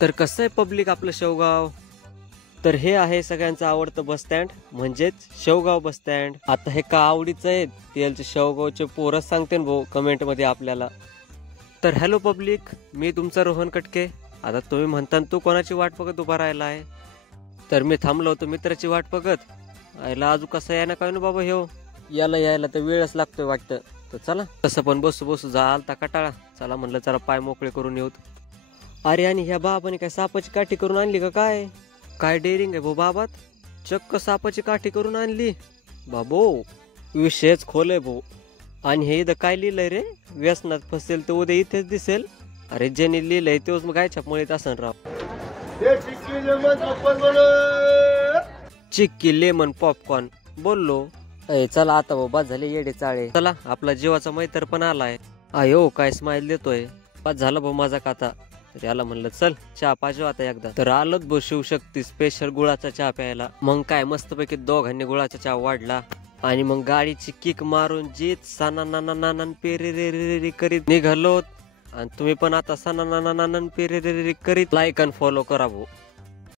तर कसं आहे पब्लिक आपलं शेवगाव, तर हे आहे सगळ्यांचं आवडतं बस स्टँड म्हणजेच शेवगाव बस स्टँड. आता हे का आवडीचं आहे ते शेवगावचे पोरच सांगते भाऊ कमेंट मध्ये आपल्याला. तर हॅलो पब्लिक, मी तुमचा रोहन कटके. आता तुम्ही म्हणता तू कोणाची वाट बघत उभा राहिला आहे, तर मी थांबलो होतो मित्राची वाट बघत. आयला अजून कसं यायला काय ना बाबा, ह्यो यायला तर वेळच लागतोय वाटतं. तर चला तसं पण बसू जालता कटाळा, चला म्हणलं चला पाय मोकळे करून येऊत. अरे आणि ह्या बाबाने काय सापाची काठी करून आणली का काय? काय डेअरिंग आहे भाऊ बाबात, चक्क सापाची काठी करून आणली बाबो. विषयच खोल आहे भाऊ. आणि हे इथं काय लिहिलंय रे, व्यसनात फसेल तर उद्या इथेच दिसेल. अरे ज्याने लिहिलंय तेच मग गायच्या मुळीत असन राव. चिक्की लेमन पॉपकॉर्न बोललो. चला आता भाऊ बस झाले येडे चाळे, चला आपला जीवाचा मैत्र पण आलाय. आयो काय स्माइल देतोय, बस झालं भाऊ माझा काता. तर याला म्हणलं चल चहा पाजू आता एकदा. तर आलोच भाऊ शिवशक्ती स्पेशल गुळाचा चहा प्यायला. मग काय मस्तपैकी दोघांनी गुळाचा चहा वाढला आणि मग गाडीची किक मारून जीत साना नाना पेरे रे करीत निघालो. आणि तुम्ही पण आता साना नाना पेरे रे करीत लाईक आणि फॉलो करा भाऊ.